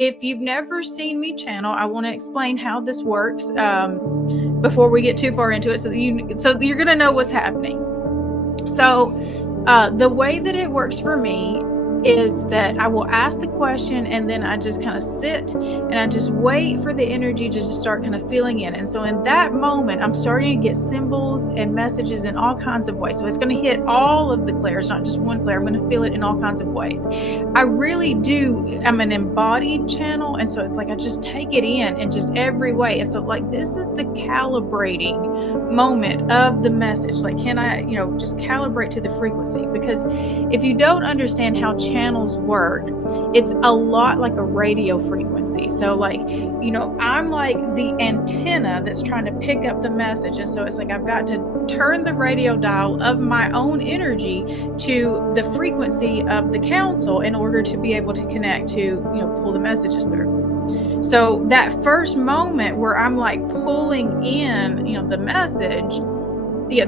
if you've never seen me channel, I want to explain how this works before we get too far into it, so you're going to know what's happening. So the way that it works for me is that I will ask the question, and then I just kind of sit and I just wait for the energy to just start kind of filling in. And so in that moment, I'm starting to get symbols and messages in all kinds of ways. So it's going to hit all of the clairs, not just one clair. I'm going to feel it in all kinds of ways. I really do. I'm an embodied channel. And so it's like I just take it in just every way. And so like this is the calibrating moment of the message. Like, can I, just calibrate to the frequency? Because if you don't understand how channels work, it's a lot like a radio frequency. So like, I'm like the antenna that's trying to pick up the message. And so it's like I've got to turn the radio dial of my own energy to the frequency of the council in order to be able to connect to, pull the messages through. So that first moment where I'm like pulling in, the message,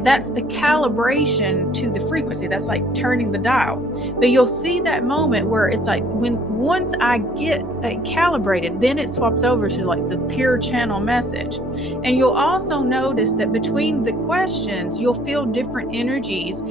that's the calibration to the frequency. That's like turning the dial. But you'll see that moment where it's like once I get calibrated, then it swaps over to like the pure channel message. And you'll also notice that between the questions, you'll feel different energies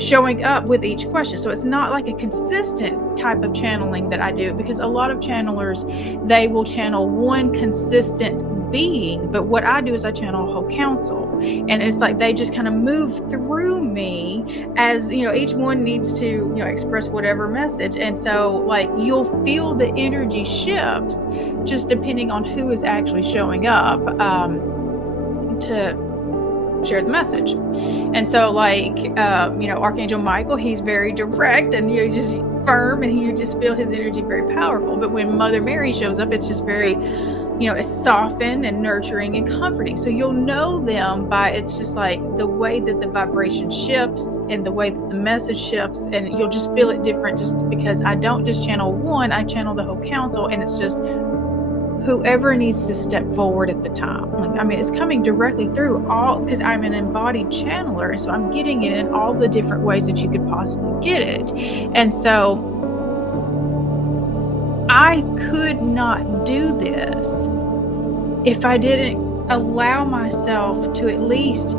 showing up with each question. So it's not like a consistent type of channeling that I do, because a lot of channelers, they will channel one consistent being, but what I do is I channel a whole council, and it's like they just kind of move through me as each one needs to express whatever message. And so like you'll feel the energy shifts just depending on who is actually showing up to share the message. And so like Archangel Michael, he's very direct and just firm, and you just feel his energy very powerful. But when Mother Mary shows up, it's just very it's softened and nurturing and comforting. So you'll know them by, it's just like the way that the vibration shifts and the way that the message shifts, and you'll just feel it different, just because I don't just channel one, I channel the whole council, and it's just whoever needs to step forward at the time. Like, it's coming directly through all, because I'm an embodied channeler, and so I'm getting it in all the different ways that you could possibly get it. And so I could not do this if I didn't allow myself to at least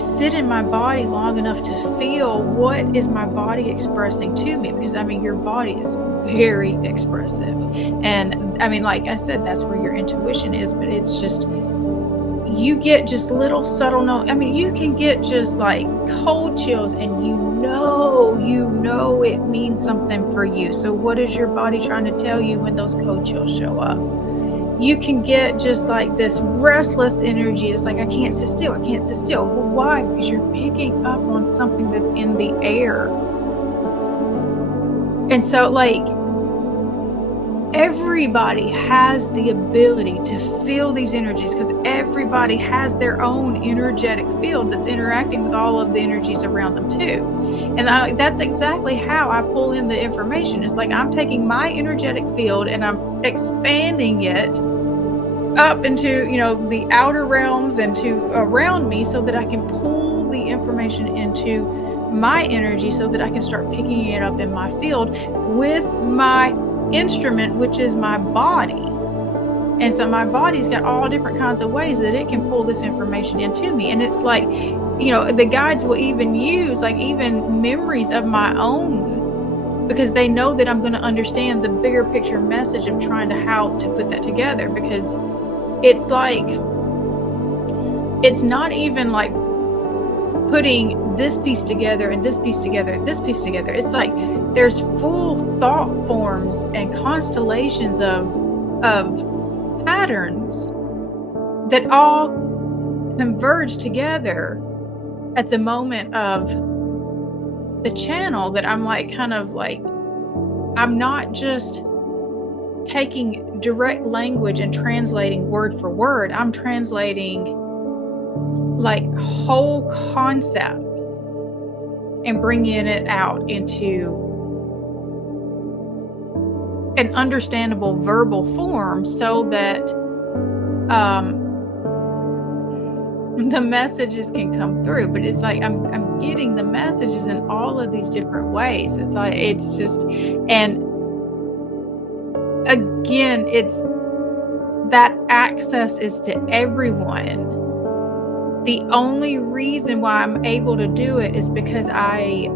sit in my body long enough to feel what is my body expressing to me. Because your body is very expressive, and like I said, that's where your intuition is. But it's just, you get just little subtle you can get just like cold chills, and you know it means something for you. So what is your body trying to tell you when those cold chills show up? You can get just like this restless energy. It's like, I can't sit still. Well, why? Because you're picking up on something that's in the air. And so like everybody has the ability to feel these energies, because everybody has their own energetic field that's interacting with all of the energies around them too. And that's exactly how I pull in the information. It's like I'm taking my energetic field and I'm expanding it up into the outer realms and to around me, so that I can pull the information into my energy, so that I can start picking it up in my field with my instrument, which is my body. And so my body's got all different kinds of ways that it can pull this information into me. And it like, the guides will even use like even memories of my own, because they know that I'm going to understand the bigger picture message of trying to how to put that together. Because it's like, it's not even like putting this piece together and this piece together and this piece together. It's like there's full thought forms and constellations of patterns that all converge together at the moment of the channel, that I'm like kind of like, I'm not just taking direct language and translating word for word. I'm translating like whole concepts and bringing it out into an understandable verbal form, so that the messages can come through. But it's like I'm getting the messages in all of these different ways. It's like, it's just, and again, it's that access is to everyone. The only reason why I'm able to do it is because I've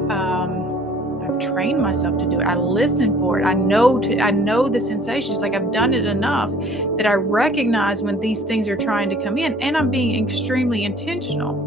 trained myself to do it. I listen for it. I know the sensations. Like, I've done it enough that I recognize when these things are trying to come in, and I'm being extremely intentional.